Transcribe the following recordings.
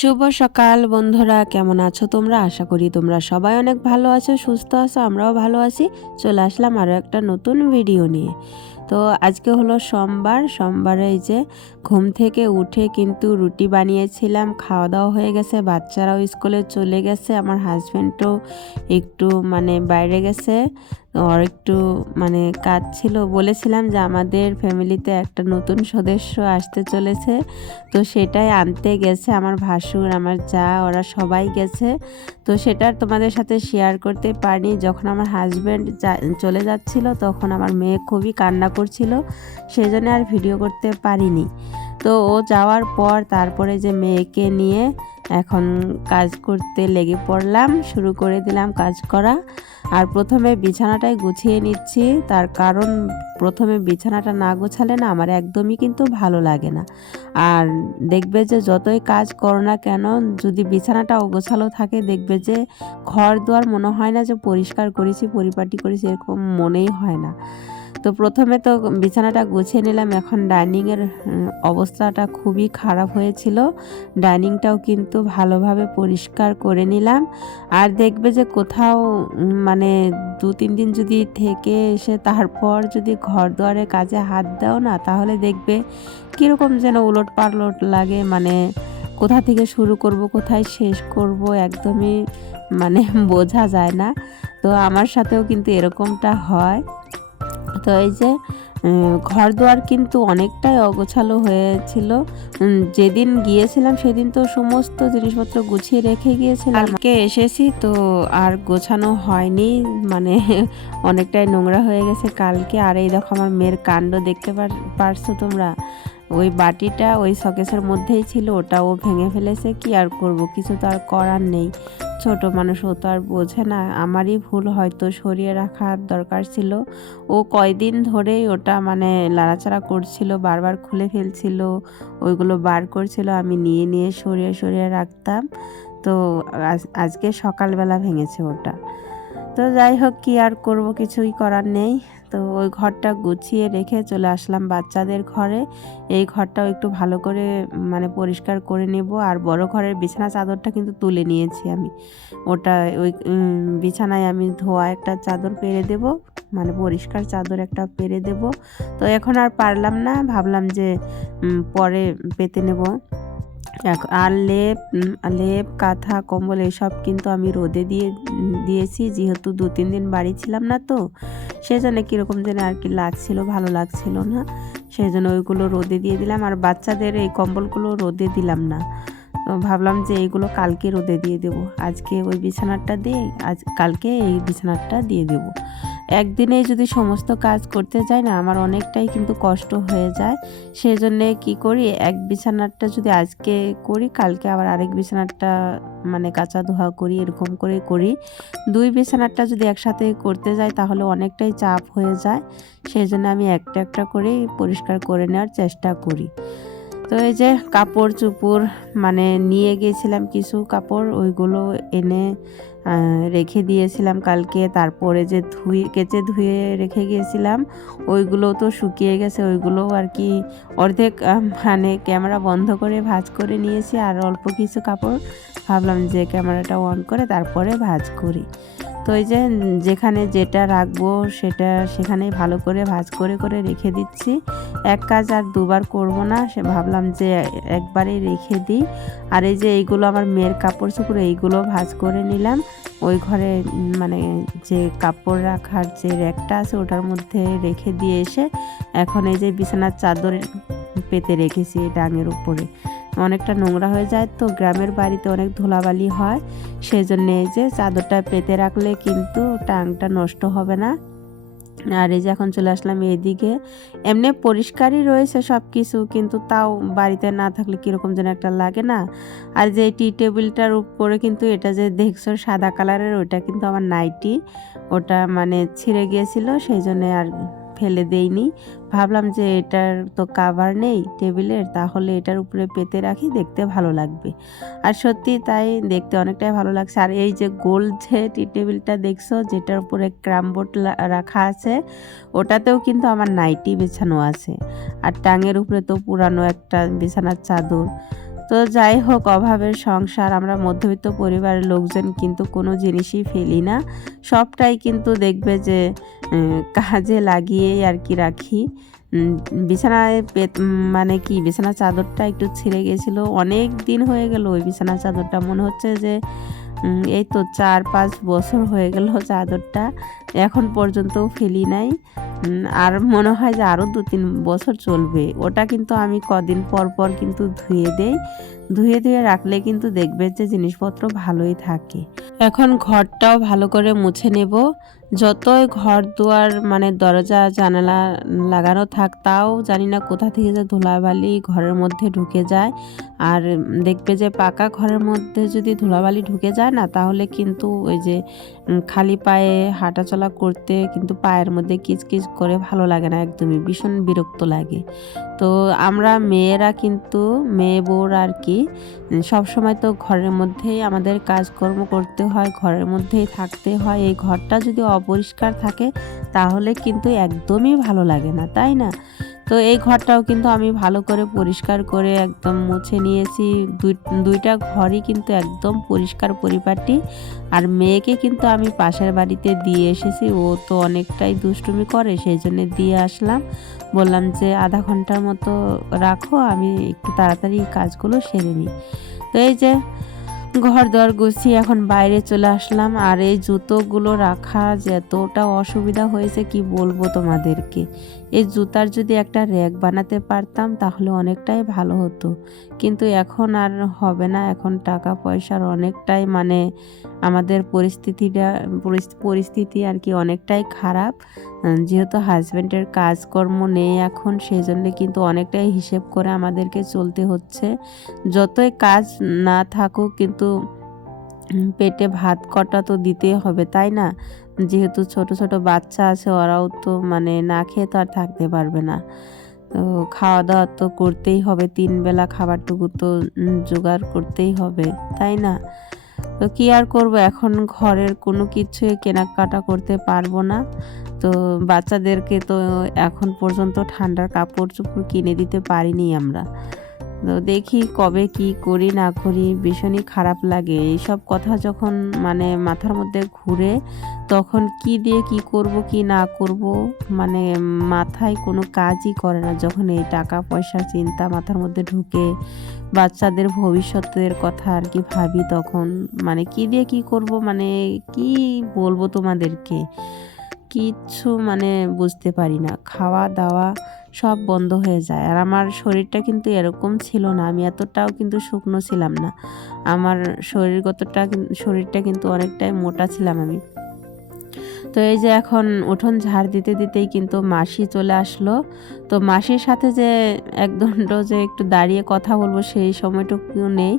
শুভ সকাল বন্ধুরা, কেমন আছো তোমরা? আশা করি তোমরা সবাই অনেক ভালো আছো, সুস্থ আছো। আমরাও ভালো আছি। চলে আসলাম আরও একটা নতুন ভিডিও নিয়ে। তো আজকে হলো সোমবারে এই যে ঘুম থেকে উঠে কিন্তু রুটি বানিয়েছিলাম, খাওয়া দাওয়া হয়ে গেছে, বাচ্চারাও স্কুলে চলে গেছে, আমার হাজব্যান্ডও একটু বাইরে গেছে, ওর একটু কাজ ছিল। বলেছিলাম যে আমাদের ফ্যামিলিতে একটা নতুন সদস্য আসতে চলেছে, তো সেটাই আনতে গেছে আমার ভাসুর, আমার যা, ওরা সবাই গেছে। তো সেটা তোমাদের সাথে শেয়ার করতে পারিনি। যখন আমার হাজব্যান্ড চলে যাচ্ছিল তখন আমার মেয়ে খুবই কান্না করছিল, সেই জন্য আর ভিডিও করতে পারিনি। তো ও যাওয়ার পর তারপরে যে মেয়েকে নিয়ে এখন কাজ করতে লেগে পড়লাম, শুরু করে দিলাম কাজ করা। আর প্রথমে বিছানাটাই গুছিয়ে নিচ্ছি, তার কারণ প্রথমে বিছানাটা না গোছালে না আমার একদমই কিন্তু ভালো লাগে না। আর দেখবে যে যতই কাজ করো না কেন, যদি বিছানাটা অগোছালো থাকে দেখবে যে ঘর দুয়ার মনে হয় না যে পরিষ্কার করেছি, পরিপাটি করেছি, এরকম মনেই হয় না। তো প্রথমে তো বিছানাটা গুছিয়ে নিলাম। এখন ডাইনিংয়ের অবস্থাটা খুবই খারাপ হয়েছিল, ডাইনিংটাও কিন্তু ভালোভাবে পরিষ্কার করে নিলাম। আর দেখবে যে কোথাও 2-3 দিন যদি থেকে এসে তারপর যদি ঘর দুয়ারে কাজে হাত দাও না, তাহলে দেখবে কীরকম যেন উলট পালট লাগে, কোথা থেকে শুরু করব কোথায় শেষ করব একদমই বোঝা যায় না। তো আমার সাথেও কিন্তু এরকমটা হয়। তো এই যে ঘর দুয়ার কিন্তু অনেকটাই অগোছালো হয়েছিল। যেদিন গিয়েছিলাম সেদিন তো সমস্ত জিনিসপত্র গুছিয়ে রেখে গিয়েছিলাম, কালকে এসেছি তো আর গোছানো হয়নি, অনেকটাই নোংরা হয়ে গেছে কালকে। আর এই দেখো আমার মেয়ের কাণ্ড, দেখতে পারছো তোমরা? ওই বাটিটা ওই শকেসের মধ্যেই ছিল, ওটা ও ভেঙে ফেলেছে। কি আর করব, কিছু তো আর করার নেই, ছোট মানুষ, ও তো আর বোঝে না। আমারই ভুল, হয়তো সরিয়ে রাখার দরকার ছিল। ও কয়দিন ধরেই ওটা লাড়াচাড়া করছিল, বারবার খুলে ফেলছিল, ওইগুলো বার করছিল, আমি নিয়ে নিয়ে সরিয়ে সরিয়ে রাখতাম। তো আজকে সকালবেলা ভেঙেছে ওটা। তো যাই হোক, কি আর করব, কিছুই করার নেই। তো ওই ঘরটা গুছিয়ে রেখে চলে আসলাম বাচ্চাদের ঘরে। এই ঘরটাও একটু ভালো করে পরিষ্কার করে নেব। আর বড় ঘরের বিছানা চাদরটা কিন্তু তুলে নিয়েছি আমি, ওটা ওই বিছানায় আমি ধোয়া একটা চাদর পেরে দেব, পরিষ্কার চাদর একটা পেরে দেব। তো এখন আর পারলাম না, ভাবলাম যে পরে পেতে নেব। আর লেপ কাঁথা কম্বল এসব কিন্তু আমি রোদে দিয়েছি, যেহেতু 2-3 দিন বাড়ি ছিলাম না, তো সেজন্য কীরকম যেন আর কি লাগছিল, ভালো লাগছিল না, সেই জন্য ওইগুলো রোদে দিয়ে দিলাম। আর বাচ্চাদের এই কম্বলগুলো রোদে দিলাম না, তো ভাবলাম যে এইগুলো কালকে রোদে দিয়ে দেবো। আজকে ওই বিছানাটা দিয়ে কালকে এই বিছানাটা দিয়ে দেবো। একদিনেই যদি সমস্ত কাজ করতে যাই না, আমার অনেকটাই কিন্তু কষ্ট হয়ে যায়। সেজন্যে কি করি, এক বিছানাটা যদি আজকে করি, কালকে আবার আরেক বিছানাটা কাচা ধোয়া করি, এরকম করে করি। 2 বিছানাটা যদি একসাথে করতে যাই তাহলে অনেকটাই চাপ হয়ে যায়, সেই জন্য আমি একটা একটা করেই পরিষ্কার করে নেওয়ার চেষ্টা করি। তো এই যে কাপড় চোপড় নিয়ে গিয়েছিলাম কিছু কাপড়, ওইগুলো এনে রেখে দিয়েছিলাম কালকে। তারপরে যে কেচে ধুয়ে রেখে গিয়েছিলাম, ওইগুলো তো শুকিয়ে গেছে, ওইগুলো আর কি অর্ধেক ক্যামেরা বন্ধ করে ভাঁজ করে নিয়েছি। আর অল্প কিছু কাপড় ভাবলাম যে ক্যামেরাটা অন করে তারপরে ভাঁজ করি। তো এই যে যেখানে যেটা রাখবো সেখানেই ভালো করে ভাঁজ করে করে রেখে দিচ্ছি। এক কাজ আর দুবার করব না, সে ভাবলাম যে একবারেই রেখে দিই। আর এই যে এইগুলো আমার মেয়ের কাপড় চোপড়, এইগুলো ভাঁজ করে নিলাম। ওই ঘরে যে কাপড় রাখার যে র্যাকটা আছে ওটার মধ্যে রেখে দিয়ে এসে এখন এই যে বিছানার চাদর পেতে রেখেছি এই ডাঙের উপরে। অনেকটা নোংরা হয়ে যায় তো, গ্রামের বাড়িতে অনেক ধুলাবালি হয়, সেজন্য এই যে চাদরটা পেতে রাখলে কিন্তু টাংটা নষ্ট হবে না। আর এই যে এখন চলে আসলাম এইদিকে, এমনি পরিষ্কারই রয়েছে সব কিছু, কিন্তু তাও বাড়িতে না থাকলে কীরকম যেন একটা লাগে না। আর যে টি টেবিলটার উপরে কিন্তু এটা যে দেখছো সাদা কালারের, ওটা কিন্তু আমার নাইটি, ওটা ছিঁড়ে গিয়েছিল, সেই জন্য আর ফেলে দেইনি। ভাবলাম যে এটার তো কাভার নেই টেবিলের, তাহলে এটার উপরে পেতে রাখি, দেখতে ভালো লাগবে। আর সত্যি তাই, দেখতে অনেকটাই ভালো লাগছে। আর এই যে গোল যে টি টেবিলটা দেখছো, যেটার উপরে ক্রামবোর্ড রাখা আছে, ওটাতেও কিন্তু আমার নাইটি বিছানো আছে। আর টাঙের উপরে তো পুরানো একটা বিছানার চাদর। তো যাই হোক, অভাবের সংসার, আমরা মধ্যবিত্ত পরিবারের লোকজন কিন্তু কোনো জিনিসই ফেলি না, সবটাই কিন্তু দেখবে যে কাজে লাগিয়েই আর কি রাখি। বিছানায় মানে কি বিছানার চাদরটা একটু ছিঁড়ে গেছিলো, অনেক দিন হয়ে গেল ওই বিছানার চাদরটা, মনে হচ্ছে যে এই তো 4-5 বছর হয়ে গেল চাদরটা, এখন পর্যন্তও ফেলি নাই। আর মনে হয় যে আরও 2-3 বছর চলবে। ওটা কিন্তু আমি কদিন পর পর কিন্তু ধুয়ে দেই, ধুয়ে রাখলে কিন্তু দেখবে যে জিনিসপত্র ভালোই থাকে। এখন ঘরটাও ভালো করে মুছে নেব। যতই ঘর দুয়ার মানে দরজা জানালা লাগানো থাক, তাও জানি না কোথা থেকে যে ধুলাবালি ঘরের মধ্যে ঢুকে যায়। আর দেখবে যে পাকা ঘরের মধ্যে যদি ধুলাবালি ঢুকে যায় না, তাহলে কিন্তু ওই যে খালি পায়ে হাঁটাচলা করতে কিন্তু পায়ের মধ্যে কিচকিচ করে ভালো লাগে না, একদমই ভীষণ বিরক্ত লাগে। তো আমরা মেয়েরা কিন্তু মেয়ে বউরা আর কি সব সময় তো ঘরের মধ্যেই আমাদের কাজকর্ম করতে হয়, ঘরের মধ্যেই থাকতে হয়। এই ঘরটা যদি অপরিষ্কার থাকে তাহলে কিন্তু একদমই ভালো লাগে না, তাই না? তো এই ঘরটাও কিন্তু আমি ভালো করে পরিষ্কার করে একদম মুছে নিয়েছি। দুইটা ঘরই কিন্তু একদম পরিষ্কার পরিপাটি। আর মেয়েকে কিন্তু আমি পাশের বাড়িতে দিয়ে এসেছি, ও তো অনেকটাই দুষ্টুমি করে, সেই জন্য দিয়ে আসলাম। বললাম যে আধা ঘন্টার মতো রাখো, আমি একটু তাড়াতাড়ি কাজগুলো সেরে নিই। তো এই যে ঘর দর গুছিয়ে এখন বাইরে চলে আসলাম। আর এই জুতোগুলো রাখা যে এতটা অসুবিধা হয়েছে কি বলবো তোমাদেরকে। এই জুতার যদি একটা র্যাক বানাতে পারতাম তাহলে অনেকটাই ভালো হতো, কিন্তু এখন আর হবে না। এখন টাকা পয়সার অনেকটাই মানে আমাদের পরিস্থিতি আর কি অনেকটাই খারাপ। যেহেতু হাজব্যান্ডের কাজকর্ম নেই এখন, সেই জন্য কিন্তু অনেকটাই হিসেব করে আমাদেরকে চলতে হচ্ছে। যতই কাজ না থাকুক কিন্তু পেটে ভাত কটা তো দিতেই হবে, তাই না? যেহেতু ছোট ছোট বাচ্চা আছে, ওরাও তো মানে না খেয়ে তো আর থাকতে পারবে না। তো খাওয়া দাওয়া তো করতেই হবে, 3 বেলা খাবারটুকু তো জোগাড় করতেই হবে, তাই না? তো কি আর করব, এখন ঘরের কোনো কিছুই কেনাকাটা করতে পারবো না। তো বাচ্চাদেরকে তো এখন পর্যন্ত ঠান্ডার কাপড় চোপড় কিনে দিতে পারিনি আমরা। তো দেখি কবে কি করি না করি, ভীষণই খারাপ লাগে এইসব কথা যখন মানে মাথার মধ্যে ঘুরে, তখন কি দিয়ে কি করব কি না করব মানে মাথায় কোনো কাজই করে না। যখন এই টাকা পয়সার চিন্তা মাথার মধ্যে ঢুকে, বাচ্চাদের ভবিষ্যতের কথা আর কি ভাবি, তখন মানে কি দিয়ে কি করব, মানে কি বলবো তোমাদেরকে, কিচ্ছু মানে বুঝতে পারি না। খাওয়া দাওয়া সব বন্ধ হয়ে যায়। আর আমার শরীরটা কিন্তু এরকম ছিল না, আমি এতটাও কিন্তু শুকনো ছিলাম না। আমার শরীরটা কিন্তু অনেকটাই মোটা ছিলাম আমি। তো এই যে এখন উঠোন ঝাড় দিতে দিতেই কিন্তু মাসি চলে আসলো। তো মাসির সাথে যে একদণ্ড যে একটু দাঁড়িয়ে কথা বলবো সেই সময়টুকু নেই,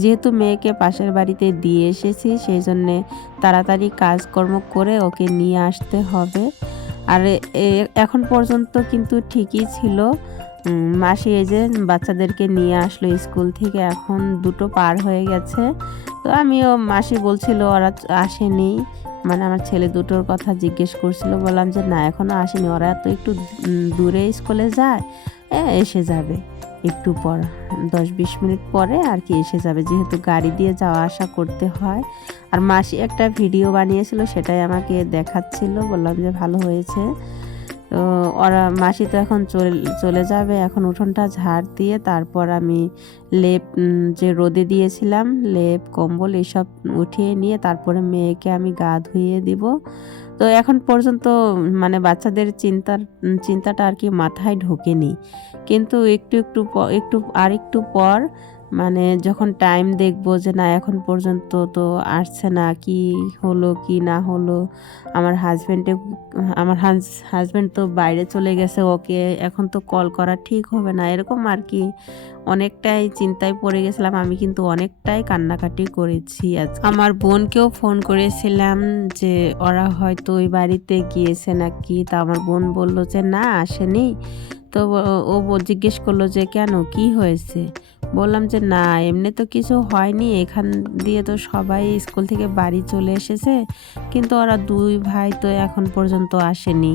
যেহেতু মেয়েকে পাশের বাড়িতে দিয়ে এসেছি, সেই জন্যে তাড়াতাড়ি কাজকর্ম করে ওকে নিয়ে আসতে হবে। আর এখন পর্যন্ত কিন্তু ঠিকই ছিল। মাসি এই যে বাচ্চাদেরকে নিয়ে আসলো স্কুল থেকে, এখন 2টো পার হয়ে গেছে। তো আমিও, মাসি বলছিল ওরা আসেনি, মানে আমার ছেলে দুটোর কথা জিজ্ঞেস করছিল, বললাম যে না এখনও আসেনি, ওরা তো একটু দূরে স্কুলে যায়, এসে যাবে একটু পর, 10-20 মিনিট পরে আর কি এসে যাবে, যেহেতু গাড়ি দিয়ে যাওয়া আসা করতে হয়। আর মাসি একটা ভিডিও বানিয়েছিল, সেটাই আমাকে দেখাচ্ছিল, বললাম যে ভালো হয়েছে। তো মাসি তো এখন চলে যাবে। এখন উঠোনটা ঝাড় দিয়ে তারপর আমি লেপ যে রোদে দিয়েছিলাম, লেপ কম্বল এসব উঠিয়ে নিয়ে তারপরে মেয়েকে আমি গা ধুইয়ে দিব। তো এখন পর্যন্ত মানে বাচ্চাদের চিন্তাটা আর কি মাথায় ঢোকেনি, কিন্তু একটু পর মানে যখন টাইম দেখবো যে না এখন পর্যন্ত তো আসছে না, কি হলো কি না হলো, আমার হাজব্যান্ড তো বাইরে চলে গেছে, ওকে এখন তো কল করা ঠিক হবে না, এরকম আর কি অনেকটাই চিন্তায় পড়ে গেছিলাম। আমি কিন্তু অনেকটাই কান্নাকাটি করেছি। আমার বোনকেও ফোন করেছিলাম যে ওরা হয়তো ওই বাড়িতে গিয়েছে নাকি, তা আমার বোন বলল যে না আসেনি। তো ও জিজ্ঞেস করলো যে কেন, কি হয়েছে? বললাম যে না এমনি তো কিছু হয়নি, এখান দিয়ে তো সবাই স্কুল থেকে বাড়ি চলে এসেছে, কিন্তু ওরা 2 ভাই তো এখন পর্যন্ত আসেনি।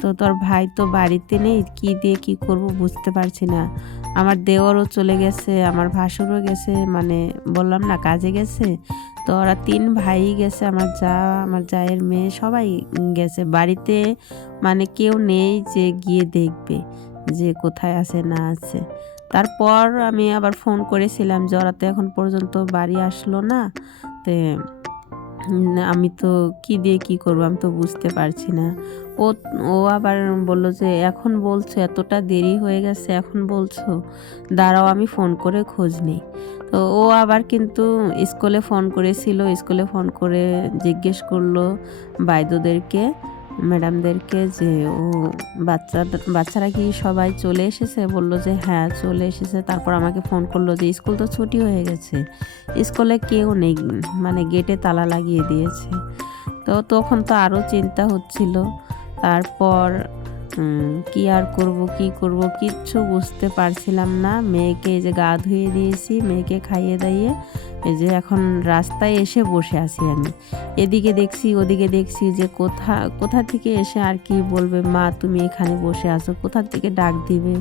তো তোর ভাই তো বাড়িতে নেই, কি দিয়ে কি করব বুঝতে পারছি না। আমার দেওরও চলে গেছে, আমার ভাসুরও গেছে, মানে বললাম না কাজে গেছে। তো ওরা 3 ভাই গেছে, আমার জায়ের মেয়ে সবাই গেছে। বাড়িতে মানে কেউ নেই যে গিয়ে দেখবে যে কোথায় আছে না আছে। তারপর আমি আবার ফোন করেছিলাম যে ওরা তো এখন পর্যন্ত বাড়ি আসলো না। তে আমি তো কি দিয়ে কি করবো আমি তো বুঝতে পারছি না। ও ও আবার বলল যে এখন বলছো এতটা দেরি হয়ে গেছে, এখন বলছো, দাঁড়াও আমি ফোন করে খোঁজ নিই। তো ও আবার কিন্তু স্কুলে ফোন করেছিল, স্কুলে ফোন করে জিজ্ঞেস করলো বাইদোদেরকে, ম্যাডামদেরকে যে ও বাচ্চারা কি সবাই চলে এসেছে? বললো যে হ্যাঁ চলে এসেছে। তারপর আমাকে ফোন করলো যে স্কুল তো ছুটি হয়ে গেছে, স্কুলে কেউ নেই, মানে গেটে তালা লাগিয়ে দিয়েছে। তো তখন তো আরও চিন্তা হচ্ছিল। তারপর কি আর করব কি করব কিচ্ছু বুঝতে পারছিলাম না। মেয়েকে এই যে গা ধুয়ে দিয়েছি, মেয়েকে খাইয়ে দাইয়ে এই যে এখন রাস্তায় এসে বসে আছি আমি। এদিকে দেখছি ওদিকে দেখছি যে কোথা থেকে এসে আর কি বলবে, মা তুমি এখানে বসে আছো, কোথা থেকে ডাক দিবে।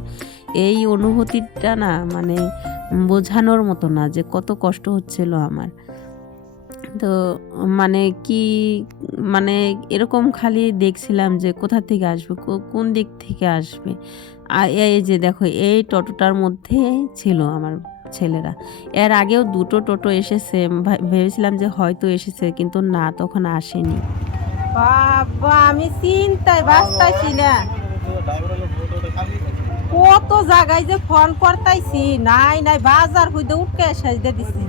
এই অনুভূতিটা না মানে বোঝানোর মতো না যে কত কষ্ট হচ্ছিল আমার। তো মানে কি মানে এরকম খালি দেখছিলাম যে কোথা থেকে আসবে, কোন দিক থেকে আসবে। আর এই যে দেখো এই টোটোটার মধ্যে ছিল আমার ছেলেরা। এর আগেও 2টো টোটো এসেছে, ভেবেছিলাম যে হয়তো এসেছে, কিন্তু না তখন আসেনি। বাবা আমি চিন্তায় বাঁচতাইছি না, কত জায়গায় যে ফোন করতাইছি, নাই নাই বাজার হইতে উঠকে সাজতে দিছি।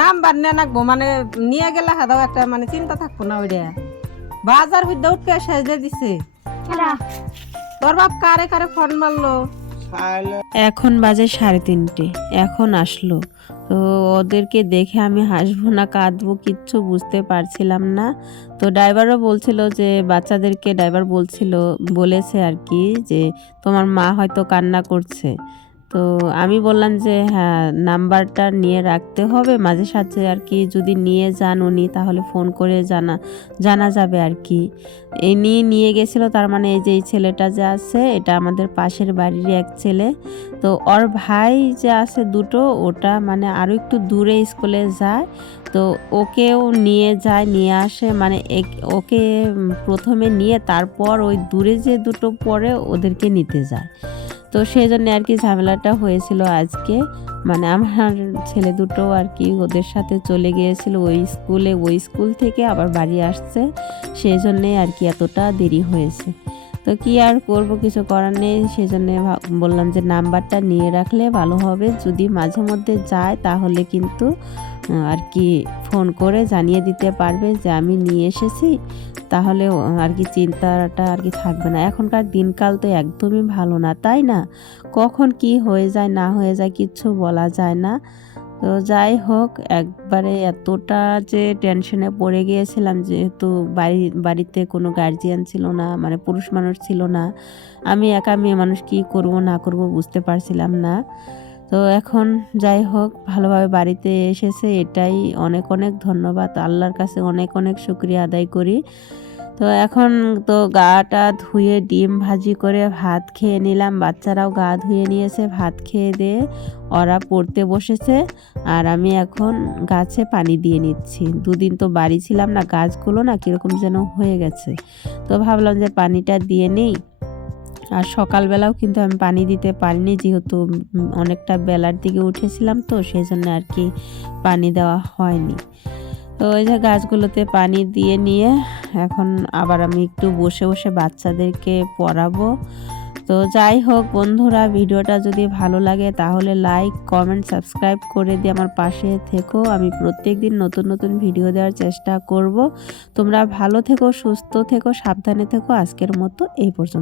নাম্বার নিয়ে নাকবো, মানে নিয়ে গেলে হাদাও একটা মানে চিন্তা থাকবো না। ওইটা বাজার হইতে উঠকে সাজতে দিছে। তোর বাপ কারে কারে ফোন মারলো? এখন বাজে 3:30, এখন আসলো। তো ওদেরকে দেখে আমি হাসবো না কাঁদবো কিচ্ছু বুঝতে পারছিলাম না। তো ড্রাইভারও বলছিল যে বাচ্চাদেরকে, ড্রাইভার বলেছে আর কি যে তোমার মা হয়তো কান্না করছে। তো আমি বললাম যে হ্যাঁ নাম্বারটা নিয়ে রাখতে হবে, মাঝে সাঝে আর কি যদি নিয়ে যান উনি তাহলে ফোন করে জানা যাবে আর কি। এই নিয়ে গেছিলো। তার মানে এই যে এই ছেলেটা যে আছে এটা আমাদের পাশের বাড়ির এক ছেলে। তো ওর ভাই যে আছে 2টো, ওটা মানে আরও একটু দূরে স্কুলে যায়। তো ওকেও নিয়ে আসে, মানে ওকে প্রথমে নিয়ে তারপর ওই দূরে যে 2টো পরে ওদেরকে নিতে যায়। তো সেই জন্য আর কি ঝামেলাটা হয়েছিল আজকে। মানে আমার ছেলে 2টো আর কি ওদের সাথে চলে গিয়েছিল ওই স্কুল থেকে আবার বাড়ি আসছে, সেই জন্যে আর কি এতটা দেরি হয়েছে। তো কি আর করব, কিছু করার নেই। সেই জন্য বললাম যে নাম্বারটা নিয়ে রাখলে ভালো হবে, যদি মাঝে মধ্যে যায় তাহলে কিন্তু আর কি ফোন করে জানিয়ে দিতে পারবে যে আমি নিয়ে এসেছি, তাহলে আর কি চিন্তাটা আর কি থাকবে না। এখনকার দিনকাল তো একদমই ভালো না, তাই না? কখন কি হয়ে যায় না হয়ে যায় কিচ্ছু বলা যায় না। তো যাই হোক, একবারে এতটা যে টেনশনে পড়ে গিয়েছিলাম, যেহেতু বাড়িতে কোনো গার্জিয়ান ছিল না, মানে পুরুষ মানুষ ছিল না, আমি একা মেয়ে মানুষ কি করব না করব বুঝতে পারছিলাম না। তো এখন যাই হোক ভালোভাবে বাড়িতে এসেছে, এটাই অনেক অনেক ধন্যবাদ, আল্লাহর কাছে অনেক অনেক শুকরিয়া আদায় করি। তো এখন তো গাটা ধুয়ে ডিম ভাজি করে ভাত খেয়ে নিলাম, বাচ্চারাও গা ধুয়ে নিয়েছে, ভাত খেয়ে দিয়ে ওরা পড়তে বসেছে। আর আমি এখন গাছে পানি দিয়ে নিচ্ছি। 2 দিন তো বাড়ি ছিলাম না, গাছগুলো না কীরকম যেন হয়ে গেছে। তো ভাবলাম যে পানিটা দিয়ে নিই। আর সকালবেলাও কিন্তু আমি পানি দিতে পারিনি, যেহেতু অনেকটা বেলার দিকে উঠেছিলাম, তো সেই জন্য আর কি পানি দেওয়া হয়নি। তো ওই যে গাছগুলোতে পানি দিয়ে নিয়ে এখন আবার আমি একটু বসে বসে বাচ্চাদেরকে পড়াবো। তো যাই হোক বন্ধুরা, ভিডিওটা যদি ভালো লাগে তাহলে লাইক কমেন্ট সাবস্ক্রাইব করে দিয়ে আমার পাশে থেকো। আমি প্রত্যেকদিন নতুন নতুন ভিডিও দেওয়ার চেষ্টা করব। তোমরা ভালো থেকো, সুস্থ থেকো, সাবধানে থেকো। আজকের মতো এই পর্যন্ত।